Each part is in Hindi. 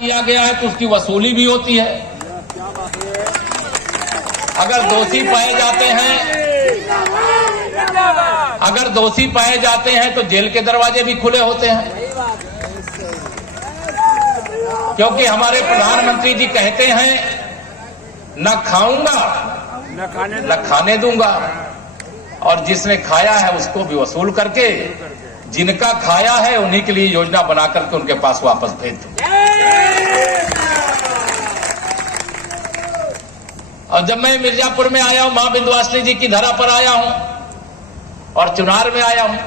किया गया है तो उसकी वसूली भी होती है। अगर दोषी पाए जाते हैं तो जेल के दरवाजे भी खुले होते हैं, क्योंकि हमारे प्रधानमंत्री जी कहते हैं न खाऊंगा न खाने दूंगा, और जिसने खाया है उसको भी वसूल करके, जिनका खाया है उन्हीं के लिए योजना बना करके उनके पास वापस भेज दूं। और जब मैं मिर्जापुर में आया हूं, मां विंध्यवासिनी जी की धरा पर आया हूं और चुनार में आया हूं,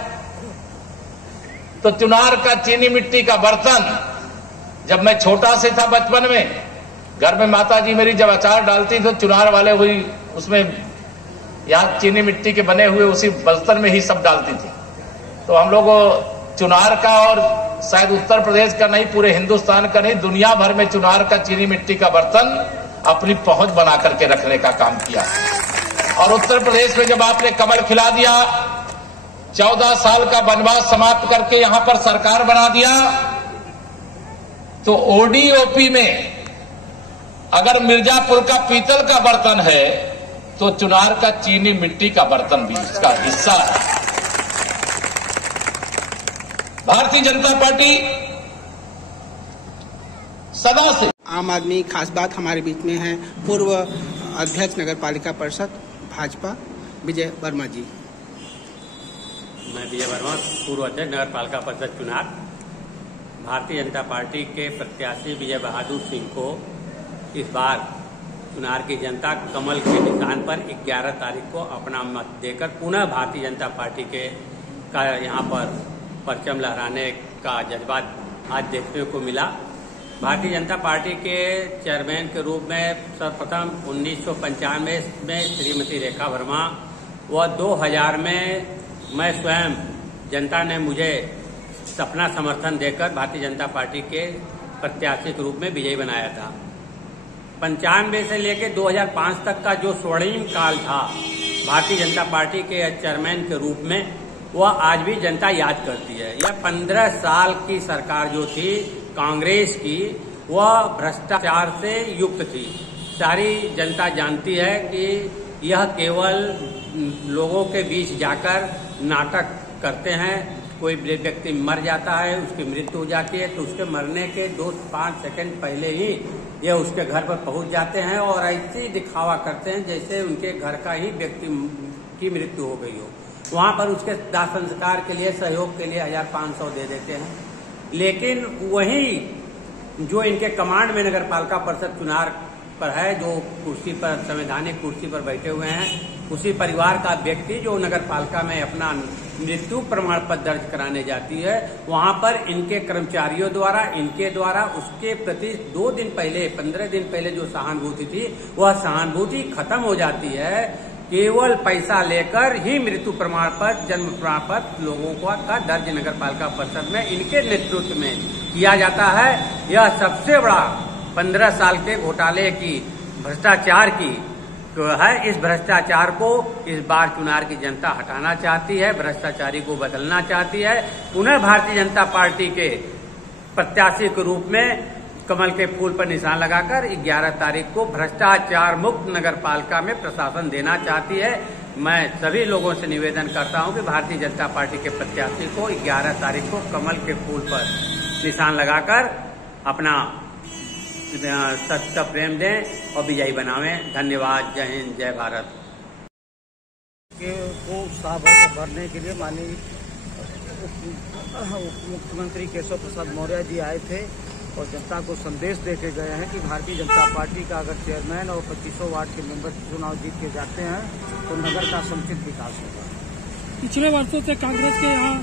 तो चुनार का चीनी मिट्टी का बर्तन, जब मैं छोटा से था बचपन में, घर में माता जी मेरी जब अचार डालती तो चुनार वाले हुई उसमें यहाँ चीनी मिट्टी के बने हुए उसी बर्तन में ही सब डालती थी। तो हम लोग चुनार का, और शायद उत्तर प्रदेश का नहीं, पूरे हिंदुस्तान का नहीं, दुनिया भर में चुनार का चीनी मिट्टी का बर्तन अपनी पहुंच बना करके रखने का काम किया। और उत्तर प्रदेश में जब आपने कमल खिला दिया, 14 साल का वनवास समाप्त करके यहां पर सरकार बना दिया, तो ओडीओपी में अगर मिर्जापुर का पीतल का बर्तन है तो चुनार का चीनी मिट्टी का बर्तन भी इसका हिस्सा है। भारतीय जनता पार्टी सदा से आम आदमी खास बात हमारे बीच में है पूर्व अध्यक्ष नगर पालिका परिषद भाजपा विजय वर्मा जी। मैं विजय वर्मा, पूर्व अध्यक्ष नगर पालिका परिषद चुनार। भारतीय जनता पार्टी के प्रत्याशी विजय बहादुर सिंह को इस बार चुनार की जनता कमल के निशान पर 11 तारीख को अपना मत देकर पुनः भारतीय जनता पार्टी का यहाँ पर परचम लहराने का जज्बा आज देखने को मिला। भारतीय जनता पार्टी के चेयरमैन के रूप में सर्वप्रथम 1995 में श्रीमती रेखा वर्मा व 2000 में मैं स्वयं, जनता ने मुझे अपना समर्थन देकर भारतीय जनता पार्टी के प्रत्याशी के रूप में विजयी बनाया था। 95 से लेकर 2005 तक का जो स्वर्णिम काल था भारतीय जनता पार्टी के चेयरमैन के रूप में, वह आज भी जनता याद करती है। यह 15 साल की सरकार जो थी कांग्रेस की, वह भ्रष्टाचार से युक्त थी। सारी जनता जानती है कि यह केवल लोगों के बीच जाकर नाटक करते हैं। कोई व्यक्ति मर जाता है, उसकी मृत्यु हो जाती है, तो उसके मरने के 2-5 सेकंड पहले ही यह उसके घर पर पहुंच जाते हैं और ऐसे दिखावा करते हैं जैसे उनके घर का ही व्यक्ति की मृत्यु हो गई हो। वहां पर उसके दाह संस्कार के लिए, सहयोग के लिए 1500 दे देते हैं। लेकिन वही जो इनके कमांड में नगर पालिका परिषद चुनार पर है, जो कुर्सी पर, संवैधानिक कुर्सी पर बैठे हुए हैं, उसी परिवार का व्यक्ति जो नगर पालिका में अपना मृत्यु प्रमाण पत्र दर्ज कराने जाती है, वहां पर इनके कर्मचारियों द्वारा, इनके द्वारा उसके प्रति 2 दिन पहले, 15 दिन पहले जो सहानुभूति थी, वह सहानुभूति खत्म हो जाती है। केवल पैसा लेकर ही मृत्यु प्रमाण पत्र, जन्म प्रमाण पत्र लोगों का दर्ज नगर पालिका परिषद में इनके नेतृत्व में किया जाता है। यह सबसे बड़ा 15 साल के घोटाले की, भ्रष्टाचार की है। इस भ्रष्टाचार को इस बार चुनार की जनता हटाना चाहती है, भ्रष्टाचारी को बदलना चाहती है। पुनः भारतीय जनता पार्टी के प्रत्याशी के रूप में कमल के फूल पर निशान लगाकर 11 तारीख को भ्रष्टाचार मुक्त नगर पालिका में प्रशासन देना चाहती है। मैं सभी लोगों से निवेदन करता हूं कि भारतीय जनता पार्टी के प्रत्याशी को 11 तारीख को कमल के फूल पर निशान लगाकर अपना सत्ता प्रेम दें और विजयी बनावें। धन्यवाद। जय हिंद, जय भारत। को उत्साह भरने के लिए माननीय उप मुख्यमंत्री केशव प्रसाद मौर्य जी आए थे और जनता को संदेश देके गए हैं कि भारतीय जनता पार्टी का अगर चेयरमैन और 2500 वार्ड के मेंबर चुनाव जीत के जाते हैं तो नगर का समुचित विकास होगा। पिछले वर्षों से कांग्रेस के यहाँ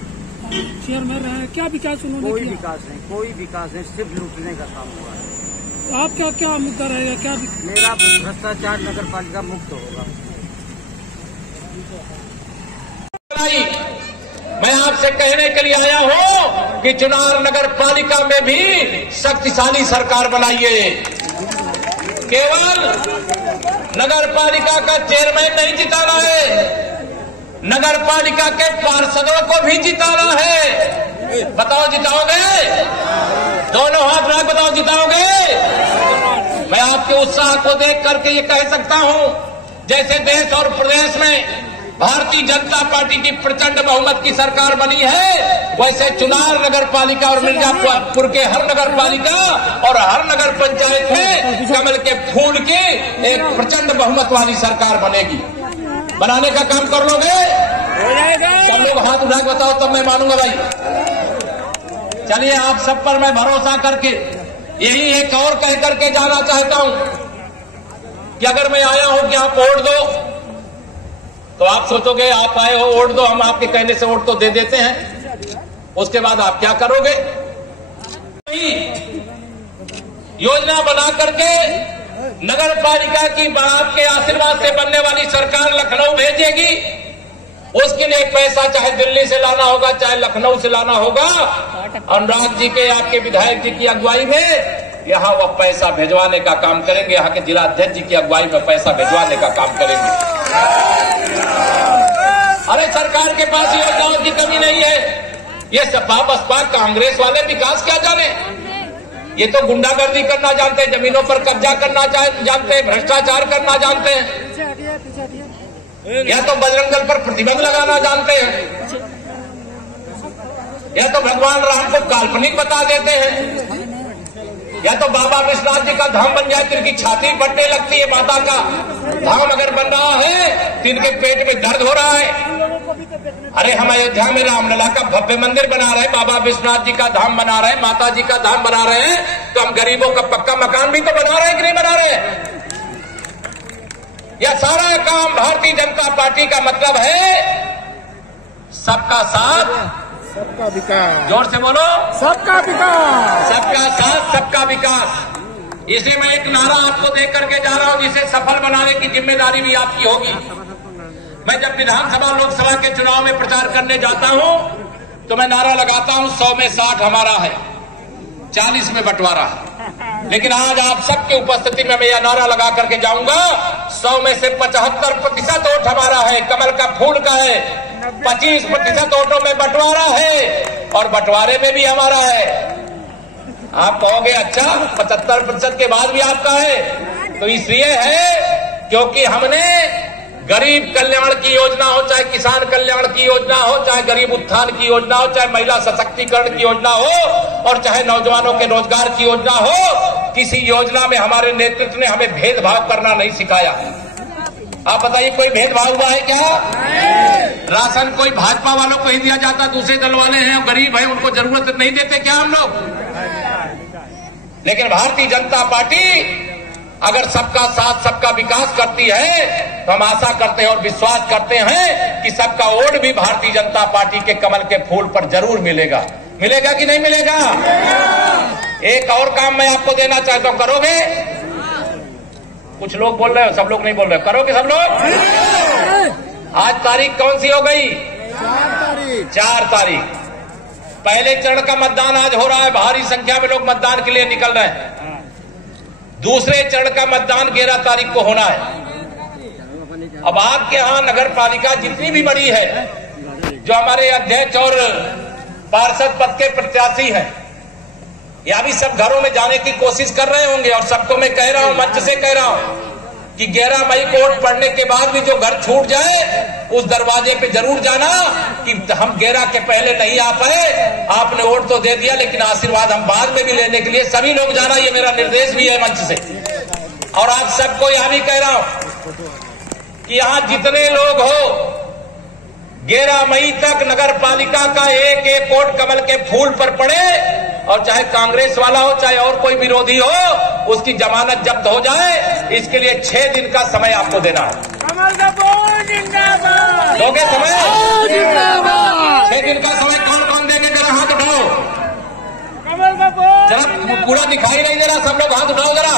चेयरमैन रहे हैं, क्या विकास उन्होंने कोई किया? कोई विकास नहीं, सिर्फ लूटने का काम हुआ है। आपका क्या मुद्दा रहेगा? क्या मेरा भ्रष्टाचार नगर पालिका मुक्त होगा। मैं आपसे कहने के लिए आया हूं कि चुनार नगर पालिका में भी शक्तिशाली सरकार बनाइए। केवल नगर पालिका का चेयरमैन नहीं जिताना है, नगर पालिका के पार्षदों को भी जिताना है। बताओ जिताओगे? दोनों हाथ में बताओ जिताओगे? को देख करके ये कह सकता हूं, जैसे देश और प्रदेश में भारतीय जनता पार्टी की प्रचंड बहुमत की सरकार बनी है, वैसे चुनार नगर पालिका और मिर्जापुर के हर नगर पालिका और हर नगर पंचायत में कमल के फूल की एक प्रचंड बहुमत वाली सरकार बनेगी। बनाने का काम कर लोगे? सब लोग हाथ उठा के बताओ तब मैं मानूंगा भाई। चलिए, आप सब पर मैं भरोसा करके यही एक और कह करके जाना चाहता हूं कि अगर मैं आया हूं कि आप वोट दो, तो आप सोचोगे आप आए हो वोट दो, हम आपके कहने से वोट तो दे देते हैं, उसके बाद आप क्या करोगे? योजना बना करके नगर पालिका की आपके आशीर्वाद से बनने वाली सरकार लखनऊ भेजेगी। उसके लिए पैसा चाहे दिल्ली से लाना होगा, चाहे लखनऊ से लाना होगा। अनुराग जी के, आपके विधायक जी की अगुवाई में यहाँ वह पैसा भिजवाने का काम करेंगे। यहाँ के जिलाध्यक्ष जी की अगुवाई में पैसा भिजवाने का काम करेंगे। अरे सरकार के पास योजनाओं की कमी नहीं है। ये सपा बसपा कांग्रेस वाले विकास क्या जाने, ये तो गुंडागर्दी करना जानते हैं, जमीनों पर कब्जा करना जानते हैं, भ्रष्टाचार करना जानते हैं, या तो बजरंग दल पर प्रतिबंध लगाना जानते हैं, या तो भगवान राम को काल्पनिक बता देते हैं, या तो बाबा विश्वनाथ जी का धाम बन जाए तो इनकी छाती फटने लगती है। माता का धाम अगर बन रहा है तो इनके पेट में दर्द हो रहा है। अरे हम अयोध्या में रामलला का भव्य मंदिर बना रहे हैं, बाबा विश्वनाथ जी का धाम बना रहे हैं, माता जी का धाम बना रहे हैं, तो हम गरीबों का पक्का मकान भी तो बना रहे हैं कि नहीं बना रहे हैं? यह सारा काम भारतीय जनता पार्टी का मतलब है सबका साथ सबका विकास। जोर से बोलो, सबका विकास। सबका साथ सबका विकास। इसलिए मैं एक नारा आपको दे करके जा रहा हूं, जिसे सफल बनाने की जिम्मेदारी भी आपकी होगी। मैं जब विधानसभा लोकसभा के चुनाव में प्रचार करने जाता हूं तो मैं नारा लगाता हूं 100 में 60 हमारा है, 40 में बंटवारा है। लेकिन आज आप सबकी उपस्थिति में मैं यह नारा लगा करके जाऊंगा, 100 में से 75% वोट हमारा है, कमल का फूल का है, 25% वोटों में बंटवारा है और बंटवारे में भी हमारा है। आप कहोगे अच्छा 75% के बाद भी आपका है, तो इसलिए है क्योंकि हमने गरीब कल्याण की योजना हो, चाहे किसान कल्याण की योजना हो, चाहे गरीब उत्थान की योजना हो, चाहे महिला सशक्तिकरण की योजना हो और चाहे नौजवानों के रोजगार की योजना हो, किसी योजना में हमारे नेतृत्व ने हमें भेदभाव करना नहीं सिखाया। आप बताइए कोई भेदभाव हुआ है क्या? राशन कोई भाजपा वालों को ही दिया जाता, दूसरे दल वाले हैं गरीब हैं उनको जरूरत नहीं देते क्या हम लोग? लेकिन भारतीय जनता पार्टी अगर सबका साथ सबका विकास करती है तो हम आशा करते हैं और विश्वास करते हैं कि सबका वोट भी भारतीय जनता पार्टी के कमल के फूल पर जरूर मिलेगा। मिलेगा कि नहीं मिलेगा? एक और काम मैं आपको देना चाहता हूं, करोगे? कुछ लोग बोल रहे हो, सब लोग नहीं बोल रहे, करोगे सब लोग? आज तारीख कौन सी हो गई? 4 तारीख। पहले चरण का मतदान आज हो रहा है, भारी संख्या में लोग मतदान के लिए निकल रहे हैं। दूसरे चरण का मतदान 11 तारीख को होना है। अब आपके यहां नगर पालिका जितनी भी बड़ी है, जो हमारे अध्यक्ष और पार्षद पद के प्रत्याशी हैं, या भी सब घरों में जाने की कोशिश कर रहे होंगे और सबको मैं कह रहा हूं, मंच से कह रहा हूं कि 11 मई को वोट पड़ने के बाद भी जो घर छूट जाए उस दरवाजे पे जरूर जाना कि हम 11 के पहले नहीं आ पाए, आपने वोट तो दे दिया लेकिन आशीर्वाद हम बाद में भी लेने के लिए सभी लोग जाना, ये मेरा निर्देश भी है मंच से। और आप सबको यह भी कह रहा हूं कि यहां जितने लोग हो 11 मई तक नगर पालिका का एक एक वोट कमल के फूल पर पड़े और चाहे कांग्रेस वाला हो चाहे और कोई विरोधी हो, उसकी जमानत जब्त हो जाए, इसके लिए 6 दिन का समय आपको देना है। दोगे समय? 6 दिन का समय कौन कौन देंगे? जरा हाथ उठाओ, जरा पूरा दिखाई नहीं दे रहा, सब लोग हाथ उठाओ जरा।